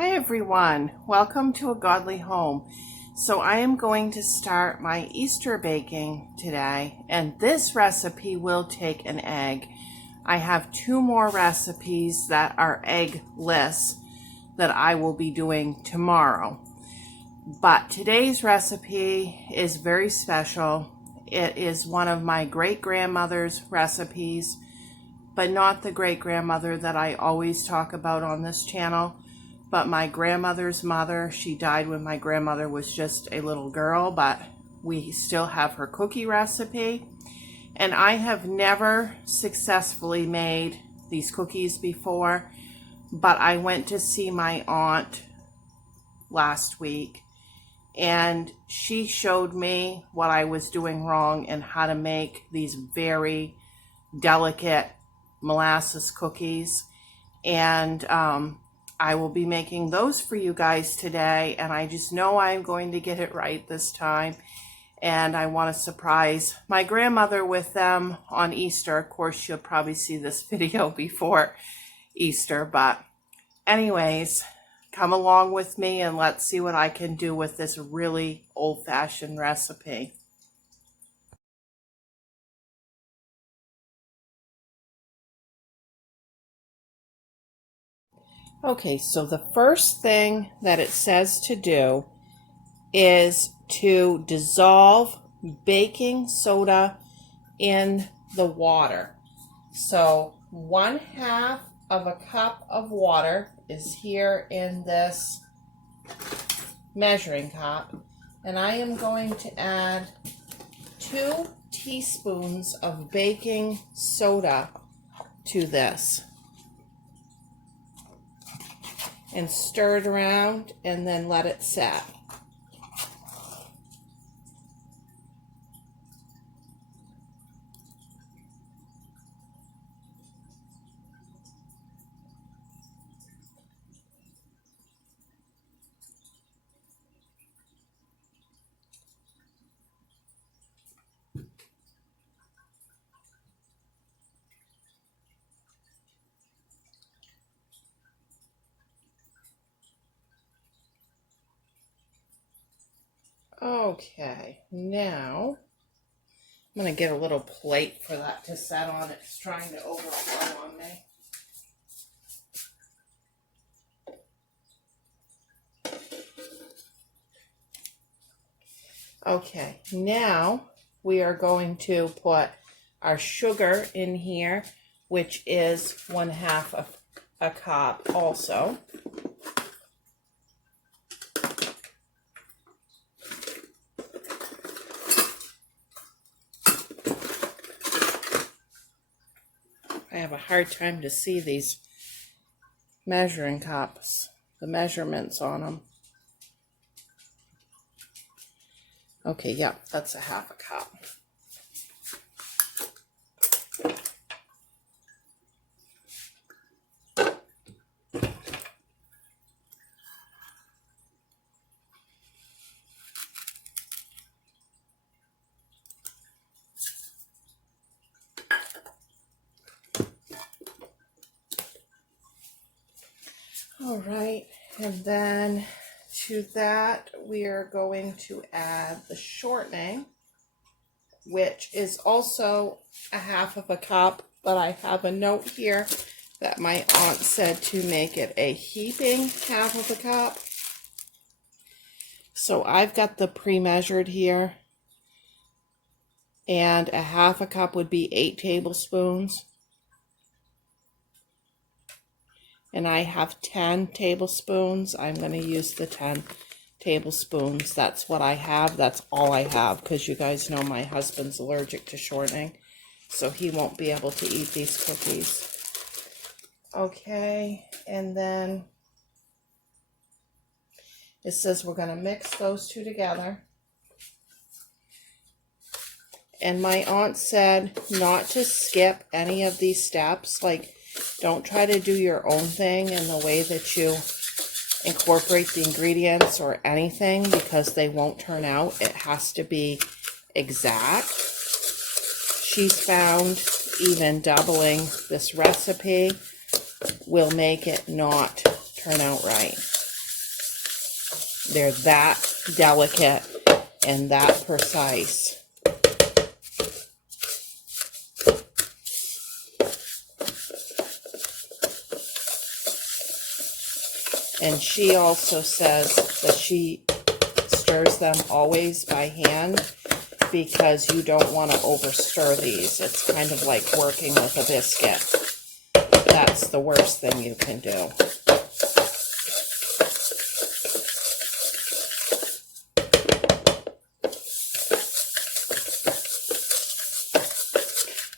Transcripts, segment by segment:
Hi everyone, welcome to A Godly Home. So I am going to start my Easter baking today, and this recipe will take an egg. I have two more recipes that are eggless that I will be doing tomorrow. But today's recipe is very special. It is one of my great-grandmother's recipes, but not the great-grandmother that I always talk about on this channel. But my grandmother's mother, she died when my grandmother was just a little girl, but we still have her cookie recipe. And I have never successfully made these cookies before, but I went to see my aunt last week, and she showed me what I was doing wrong and how to make these very delicate molasses cookies. And I will be making those for you guys today, and I just know I'm going to get it right this time, and I want to surprise my grandmother with them on Easter. Of course, you'll probably see this video before Easter, but anyways, come along with me and let's see what I can do with this really old-fashioned recipe. Okay, so the first thing that it says to do is to dissolve baking soda in the water. So 1/2 of a cup of water is here in this measuring cup, and I am going to add 2 teaspoons of baking soda to this. And stir it around and then let it set. Okay, now I'm going to get a little plate for that to set on. It's trying to overflow on me. Okay, now we are going to put our sugar in here, which is 1/2 of a cup also. I have a hard time to see these measuring cups, the measurements on them. Okay, yeah, that's 1/2 a cup. All right, and then to that we are going to add the shortening, which is also 1/2 of a cup, but I have a note here that my aunt said to make it a heaping 1/2 of a cup. So I've got the pre-measured here, and 1/2 a cup would be 8 tablespoons. And I have 10 tablespoons. I'm going to use the 10 tablespoons. That's what I have. That's all I have, because you guys know my husband's allergic to shortening, so he won't be able to eat these cookies. Okay, and then it says we're going to mix those two together. And my aunt said not to skip any of these steps. Like, don't try to do your own thing in the way that you incorporate the ingredients or anything, because they won't turn out. It has to be exact. She's found even doubling this recipe will make it not turn out right. They're that delicate and that precise. And she also says that she stirs them always by hand because you don't want to over stir these. It's kind of like working with a biscuit. That's the worst thing you can do.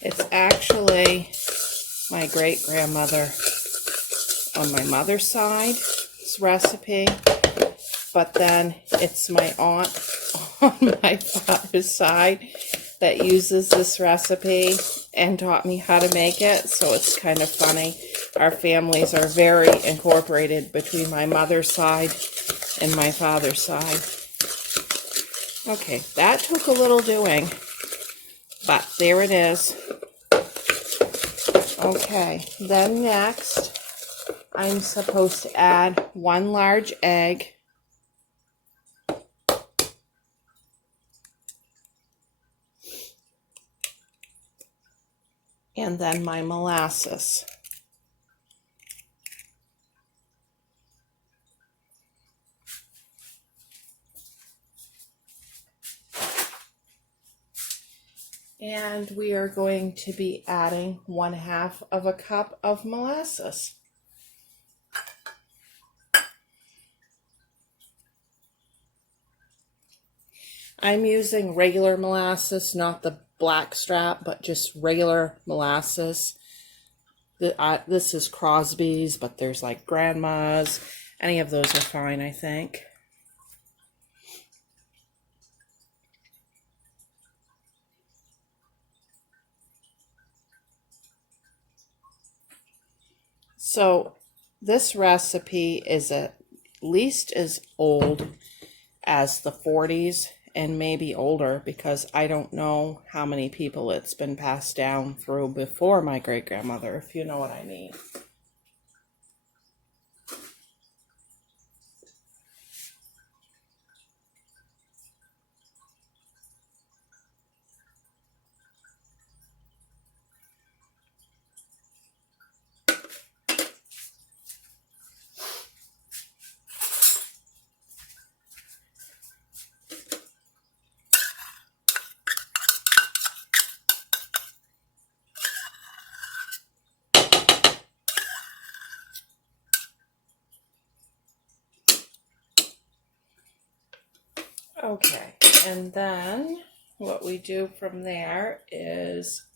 It's actually my great-grandmother on my mother's side's recipe, but then it's my aunt on my father's side that uses this recipe and taught me how to make it, so it's kind of funny. Our families are very incorporated between my mother's side and my father's side. Okay, that took a little doing, but there it is. Okay, then next, I'm supposed to add 1 large egg. And then my molasses. And we are going to be adding 1/2 of a cup of molasses. I'm using regular molasses, not the black strap, but just regular molasses. This is Crosby's, but there's like Grandma's. Any of those are fine, I think. So this recipe is at least as old as the 40s and maybe older, because I don't know how many people it's been passed down through before my great-grandmother, if you know what I mean. Okay, and then what we do from there is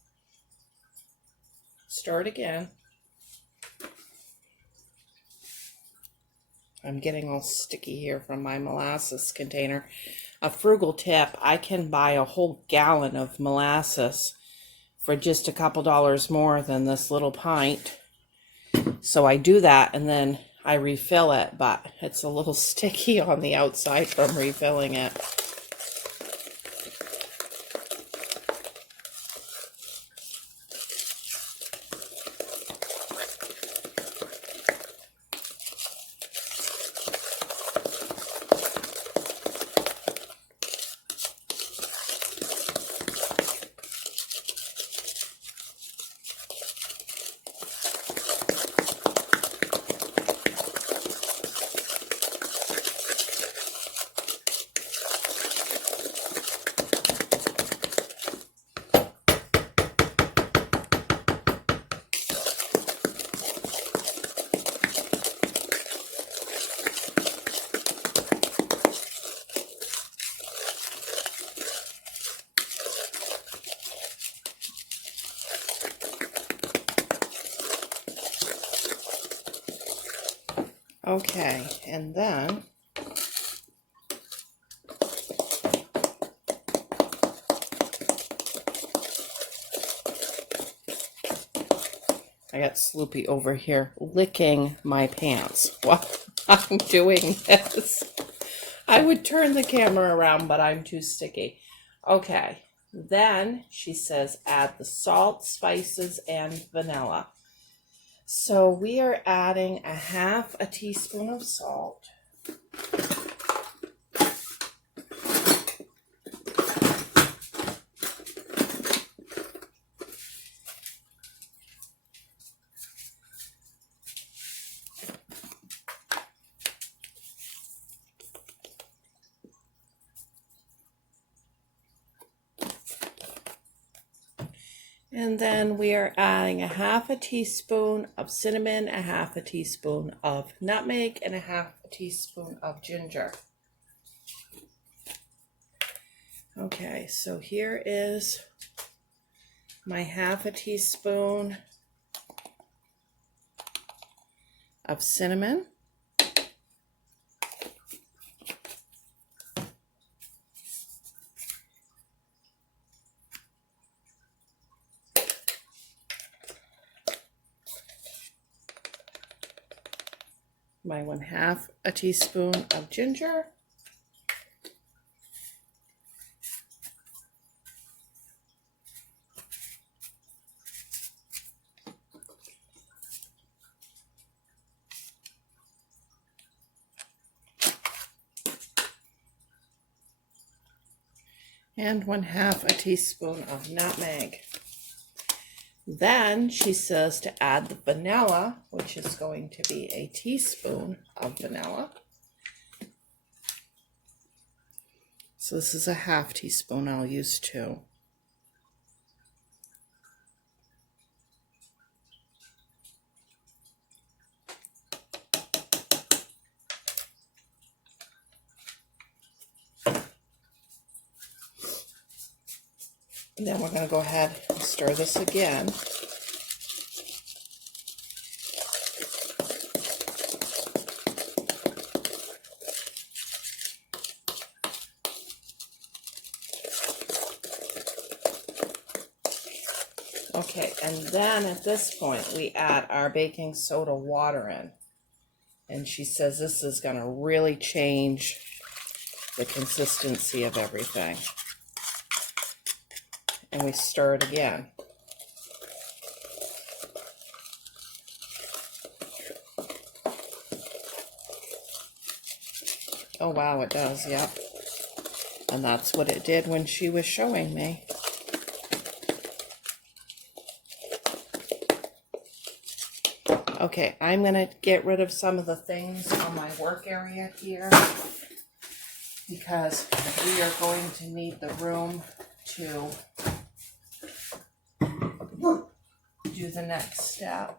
stir it again. I'm getting all sticky here from my molasses container. A frugal tip, I can buy a whole gallon of molasses for just a couple dollars more than this little pint. So I do that and then I refill it, but it's a little sticky on the outside from refilling it. Okay, and then I got Sloopy over here licking my pants while I'm doing this. I would turn the camera around, but I'm too sticky. Okay, then she says add the salt, spices, and vanilla. So we are adding 1/2 teaspoon of salt. And then we are adding a half a teaspoon of cinnamon, a half a teaspoon of nutmeg, and a half a teaspoon of ginger. Okay, so here is my half a teaspoon of cinnamon. My 1/2 a teaspoon of ginger. And 1/2 a teaspoon of nutmeg. Then she says to add the vanilla, which is going to be a teaspoon of vanilla. So this is a 1/2 teaspoon, I'll use 2. And then we're going to go ahead and stir this again. Okay, and then at this point we add our baking soda water in. And she says this is going to really change the consistency of everything. And we stir it again. Oh wow, it does, yep. And that's what it did when she was showing me. Okay, I'm going to get rid of some of the things on my work area here because we are going to need the room to do the next step.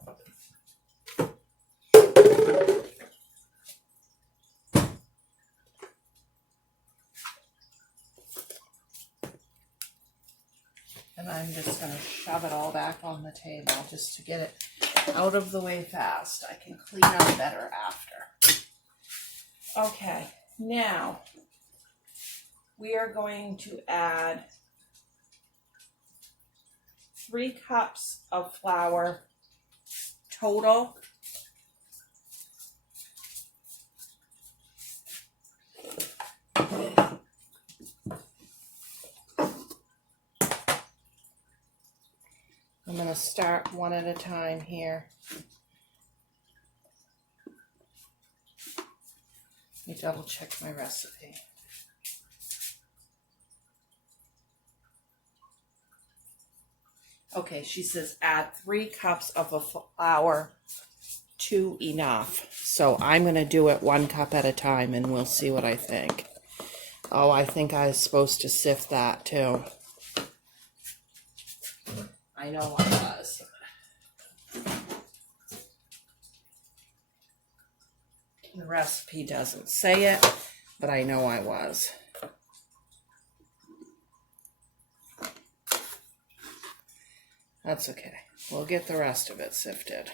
And I'm just going to shove it all back on the table just to get it out of the way fast. I can clean up better after. Okay, now we are going to add 3 cups of flour total. I'm going to start one at a time here. Let me double check my recipe. Okay, she says add 3 cups of a flour to enough. So I'm going to do it 1 cup at a time and we'll see what I think. Oh, I think I was supposed to sift that too. I know I was. The recipe doesn't say it, but I know I was. That's okay. We'll get the rest of it sifted.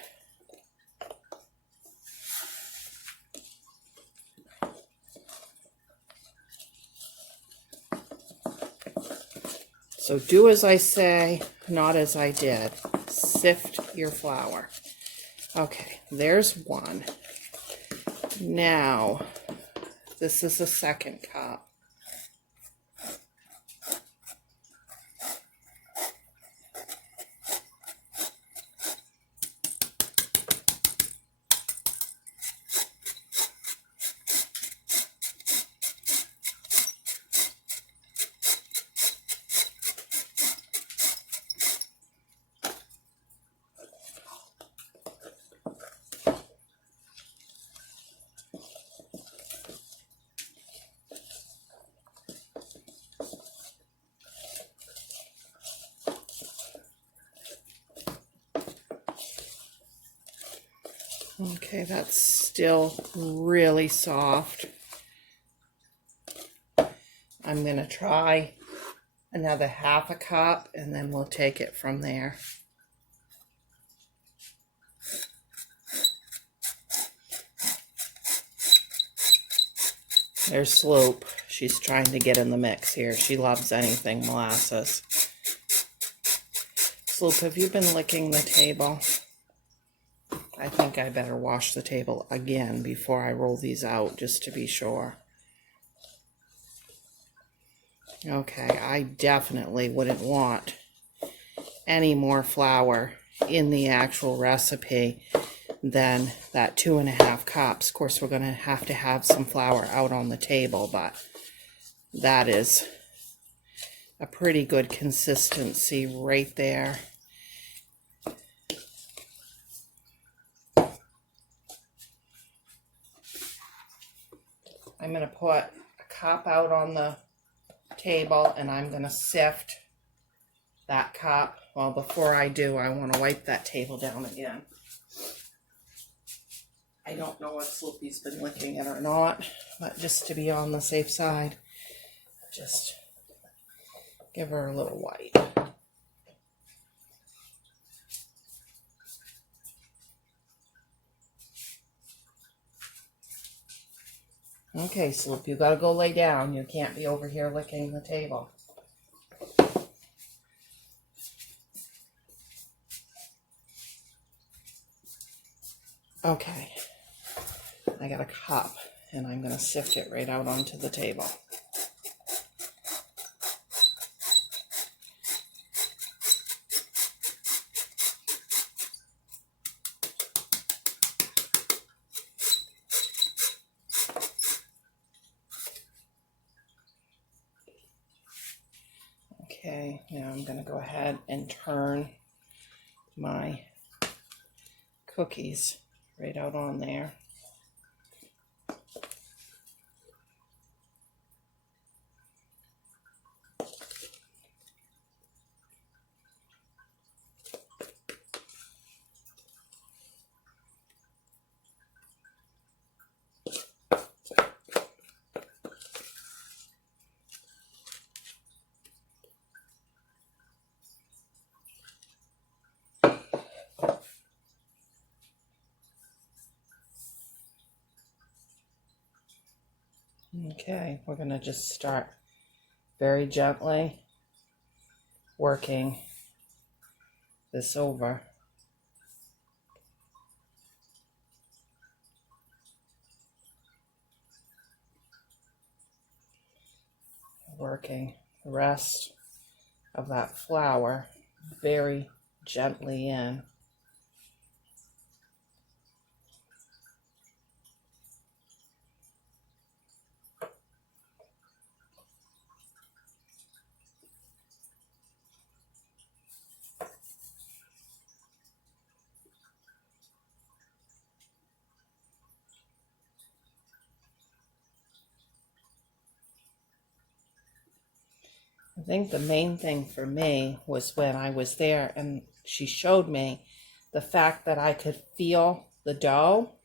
So do as I say, not as I did. Sift your flour. Okay, there's 1. Now, this is the 2nd cup. Okay, that's still really soft. I'm going to try another half a cup and then we'll take it from there. There's Sloop. She's trying to get in the mix here. She loves anything molasses. Sloop, have you been licking the table? I think I better wash the table again before I roll these out, just to be sure. Okay, I definitely wouldn't want any more flour in the actual recipe than that 2.5 cups. Of course, we're going to have some flour out on the table, but that is a pretty good consistency right there. I'm going to put a cup out on the table and I'm going to sift that cup. Well, before I do, I want to wipe that table down again. I don't know if Sloopy's been licking it or not, but just to be on the safe side, just give her a little wipe. Okay, Sloop, you gotta go lay down. You can't be over here licking the table. Okay, I got a cup and I'm gonna sift it right out onto the table. Okay, now I'm going to go ahead and turn my cookies right out on there. Okay, we're going to just start very gently working this over. Working the rest of that flour very gently in. I think the main thing for me was when I was there and she showed me the fact that I could feel the dough.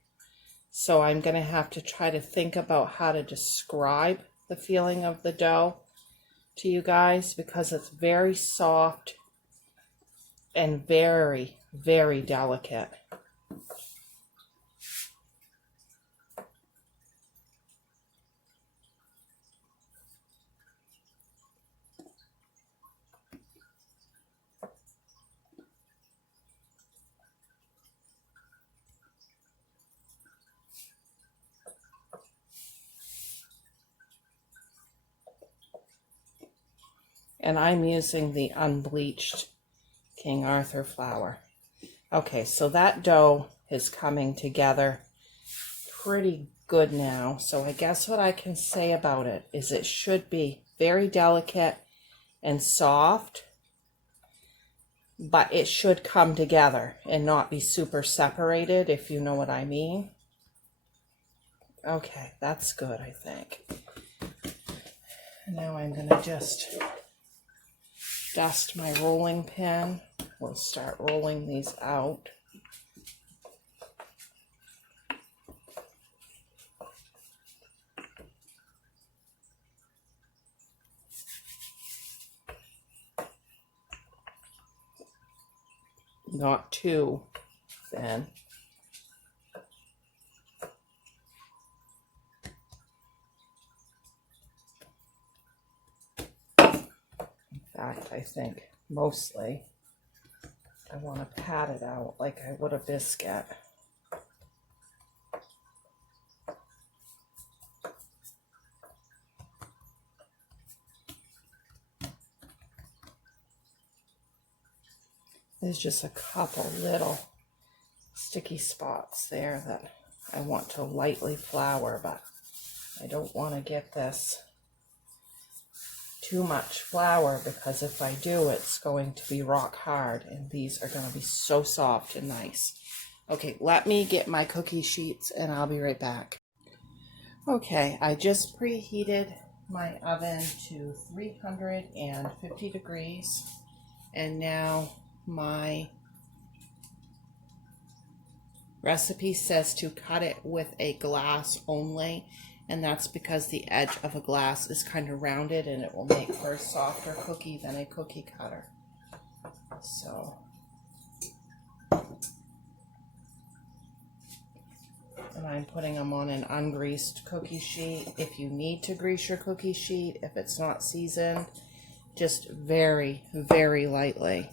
So I'm going to have to try to think about how to describe the feeling of the dough to you guys, because it's very soft and very, very delicate. And I'm using the unbleached King Arthur flour. Okay, so that dough is coming together pretty good now. So I guess what I can say about it is it should be very delicate and soft, but it should come together and not be super separated, if you know what I mean. Okay, that's good, I think. Now I'm going to just dust my rolling pin. We'll start rolling these out. not too thin. In fact, I think mostly I want to pat it out like I would a biscuit. There's just a couple little sticky spots there that I want to lightly flour, but I don't want to get this too much flour because if I do, it's going to be rock hard, and these are going to be so soft and nice. Okay, let me get my cookie sheets and I'll be right back. Okay, I just preheated my oven to 350 degrees, and now my recipe says to cut it with a glass only, and that's because the edge of a glass is kind of rounded and it will make for a softer cookie than a cookie cutter. So, and I'm putting them on an ungreased cookie sheet. If you need to grease your cookie sheet, if it's not seasoned, just very, very lightly.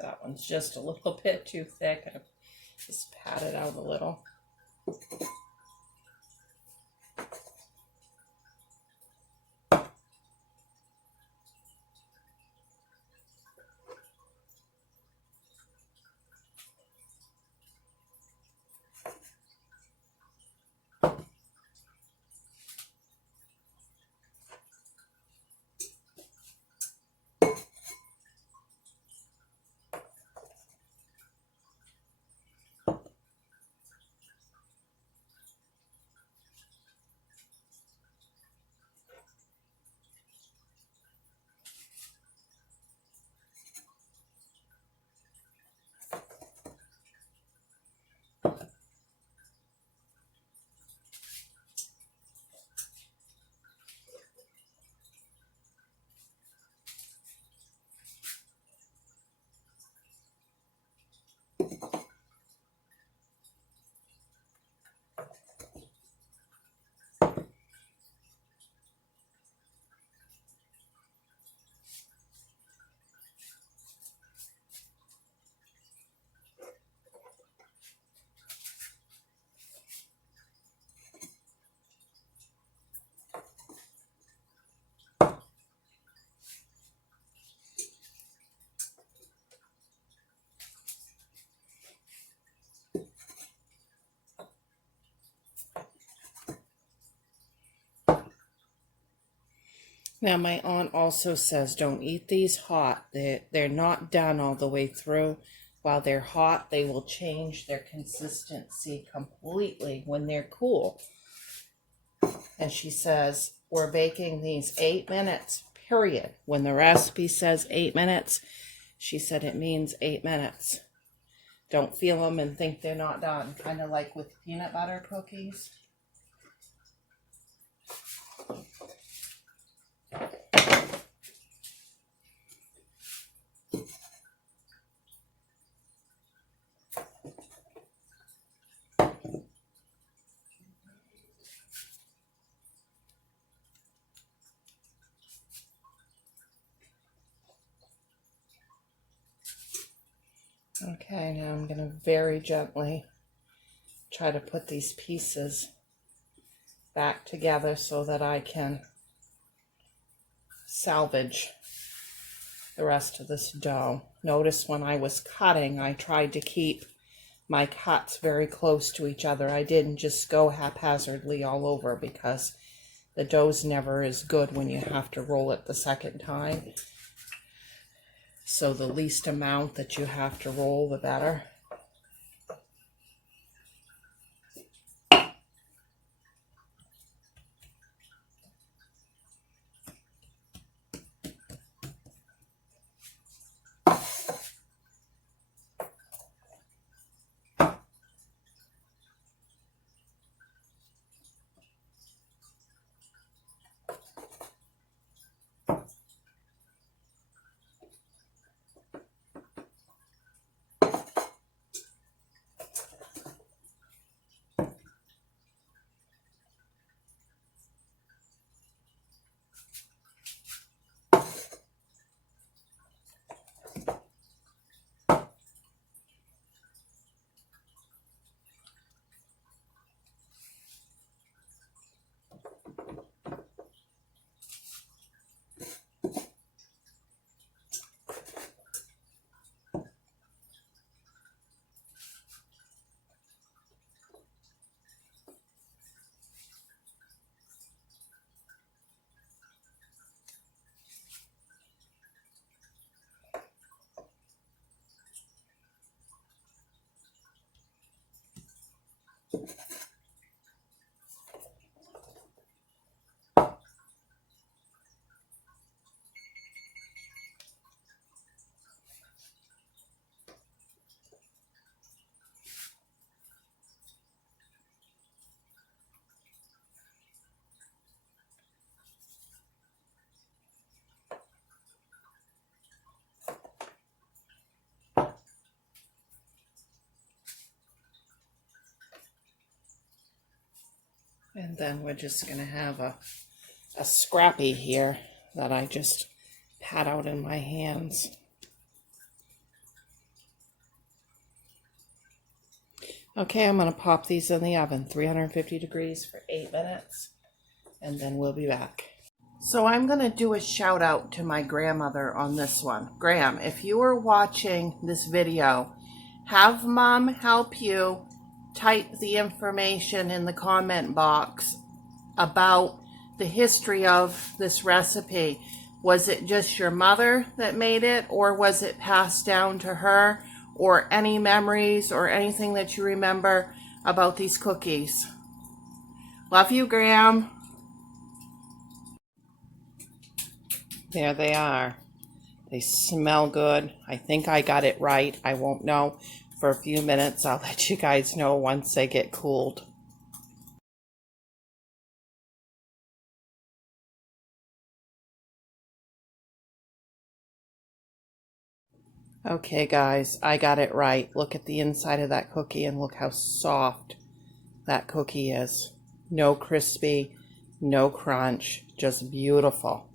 That one's just a little bit too thick. I just pat it out a little. Now, my aunt also says don't eat these hot. They're not done all the way through. While they're hot, they will change their consistency completely when they're cool. And she says we're baking these 8 minutes, period. When the recipe says 8 minutes, she said it means 8 minutes. Don't feel them and think they're not done. Kind of like with peanut butter cookies. Okay, now I'm going to very gently try to put these pieces back together so that I can salvage the rest of this dough. Notice when I was cutting, I tried to keep my cuts very close to each other. I didn't just go haphazardly all over because the dough's never as good when you have to roll it the second time. So the least amount that you have to roll, the better. And then we're just going to have a scrappy here that I just pat out in my hands. Okay, I'm going to pop these in the oven, 350 degrees for 8 minutes, and then we'll be back. So I'm going to do a shout out to my grandmother on this one. Graham, if you are watching this video, have Mom help you type the information in the comment box about the history of this recipe. Was it just your mother that made it, or was it passed down to her, or any memories or anything that you remember about these cookies? Love you, Graham. There they are. They smell good. I think I got it right. I won't know for a few minutes. I'll let you guys know once they get cooled. Okay guys, I got it right. Look at the inside of that cookie and look how soft that cookie is. No crispy, no crunch, just beautiful.